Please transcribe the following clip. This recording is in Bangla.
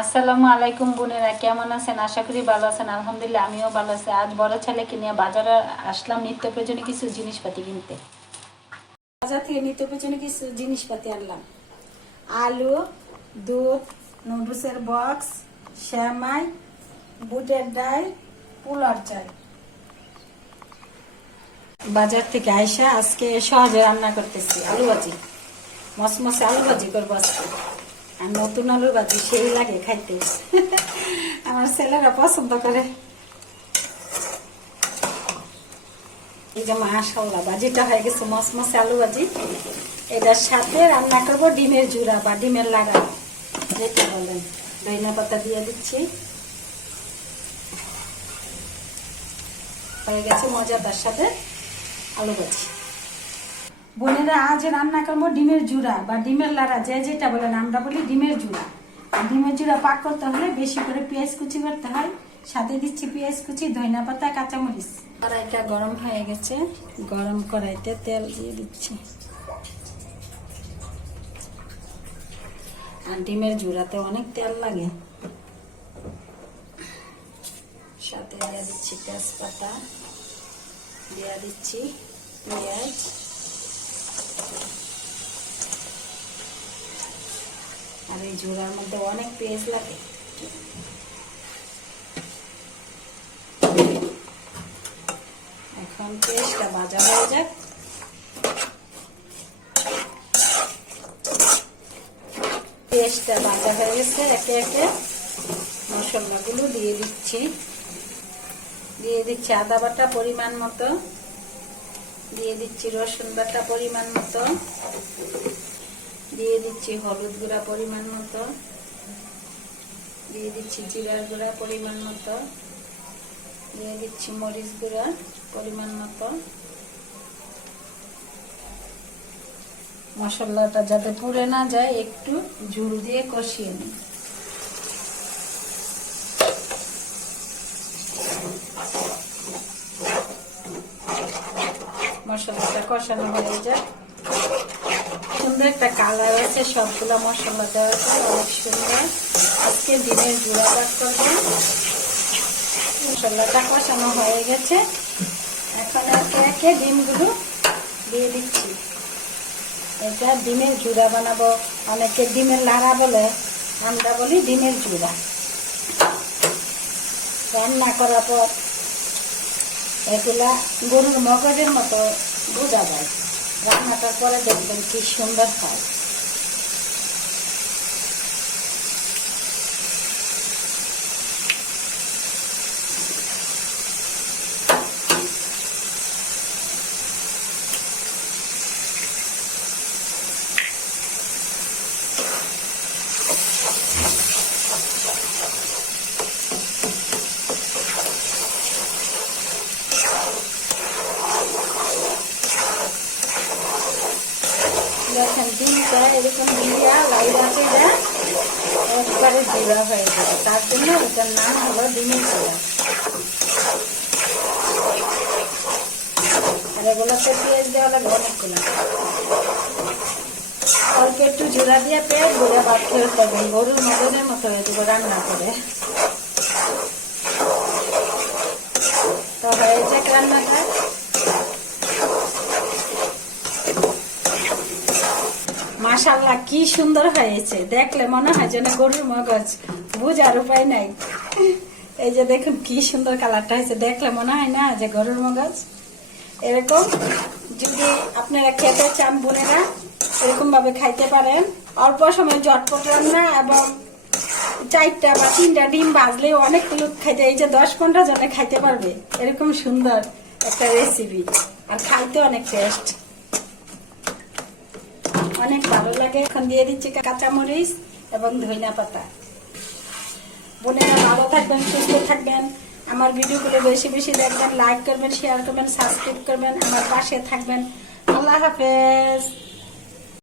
আসসালামু আলাইকুম বোনেরা, কেমন আছেন? আশা করি ভালো আছেন। আলহামদুলিল্লাহ আমিও ভালো আছি। আজ বড় ছেলেকে নিয়ে বাজারে আসলাম নিত্য প্রয়োজনীয় কিছু জিনিসপাতি কিনতে। বাজার থেকে নিত্য প্রয়োজনীয় কিছু জিনিসপাতি আনলাম: আলু, দুধ, নুডলসের বক্স, সেমাই, বুটের ডাল, পোলার চাল। বাজার থেকে আইসা আজকে সহজে রান্না করতেছি আলু ভাজি। মসমসে আলু ভাজি করবো আজকে। আর নতুন আলুর ভাজি সেই লাগে খাইতে। আমার ছেলেরা পছন্দ করে। এই যে মাশাআল্লাহ ভাজিটা হয়ে গেছে, মসমসে আলু ভাজি। এটার সাথে রান্না করবো ডিমের জুড়া বা ডিমের লাগা, যেটা বলেন। ধনিয়া পাতা দিয়ে দিচ্ছি। হয়ে গেছে মজাদার সাথে আলু ভাজি। বোনেরা, আজ রান্না করবো ডিমের জুড়া বা ডিমের লাড়া, যে যেটা বলেন। আমরা বলি ডিমের জুড়া। ডিমের জুড়া পাক করতে হলে বেশি করে পেঁয়াজ কুচি করতে হয়। সাথে দিচ্ছি পেঁয়াজ কুচি, ধনিয়া পাতা, কাঁচামরিচ। কড়াইটা গরম হয়ে গেছে, গরম কড়াইতে তেল দিয়ে দিচ্ছি। আর ডিমের জুড়াতে অনেক তেল লাগে। সাথে দিয়ে দিচ্ছি তেজপাতা, দিয়ে দিচ্ছি পেঁয়াজ, আর এই জোড়ার মধ্যে অনেক পেঁয়াজ লাগে। এখন পেঁয়াজটা ভাজা হয়ে যাক। পেঁয়াজটা ভাজা হয়ে গেছে, একে একে মশলাগুলো দিয়ে দিচ্ছি। দিয়ে দিচ্ছি আদা বাটা পরিমাণ মতো, দিয়ে দিচ্ছি রসুন বাটা পরিমাণ মতো, দিয়ে দিচ্ছি হলুদ গুঁড়া পরিমাণ মতো, দিয়ে দিচ্ছি জিরার গুঁড়া পরিমাণ মতো, দিয়ে দিচ্ছি মরিচ গুঁড়া পরিমাণ মতো। মশলাটা যাতে পুড়ে না যায় একটু ঝুল দিয়ে কষিয়ে নিই। মশলাটা কষানো হয়ে যায়, সুন্দর একটা কালার আছে। সবগুলা মশলা দেওয়া যায়, অনেক সুন্দর। আজকে ডিমের জুড়া পাক করবো। মশলাটা কষানো হয়ে গেছে, এখন একে একে ডিমগুলো দিয়ে দিচ্ছি। এটা ডিমের জুড়া বানাবো। অনেকে ডিমের লাড়া বলে, আমরা বলি ডিমের জুড়া। রান্না করার পর এগুলা গরুর মগজের মতো বোঝা যায়। রান্নাটার পরে দেখবেন কি সুন্দর হয়। দেখেন ডিমটা এরকম দিয়া লাইরা করে একবারে জুড়া হয়ে যাবে, তার জন্য এটার নাম হলো ডিমের জুড়া। আর এগুলোতে পেঁয়াজ দেওয়া লাগে অনেকগুলো। অল্প একটু জুড়া দিয়ে পেঁয়াজ গুঁড়া ভাত খেয়ে থাকবেন, গরুর মগজের মতো হয়ে যাবে রান্না করে। তো হয়ে যাক রান্নাটা। মাশাআল্লাহ কি সুন্দর হয়েছে, দেখলে মনে হয় যেন গরুর মগজ, বুঝার উপায় নাই। এই যে দেখুন কি সুন্দর কালারটা হয়েছে, দেখলে মনে হয় না যে গরুর মগজ। এরকম যদি আপনারা খেতে চান বোনেরা, এরকম ভাবে খাইতে পারেন। অল্প সময় ঝটপট রান্না, এবং 4টা বা 3টা ডিম ভাজলে অনেক লোক খাইতে, এই যে 10-15 জনে খাইতে পারবে। এরকম সুন্দর একটা রেসিপি, আর খাইতে অনেক টেস্ট, অনেক ভালো লাগে। এখন দিয়ে দিচ্ছি কাঁচামরিচ এবং ধনিয়া পাতা। বোনেরা ভালো থাকবেন, সুস্থ থাকবেন। আমার ভিডিওগুলো বেশি বেশি দেখবেন, লাইক করবেন, শেয়ার করবেন, সাবস্ক্রাইব করবেন, আমার পাশে থাকবেন। আল্লাহ হাফেজ।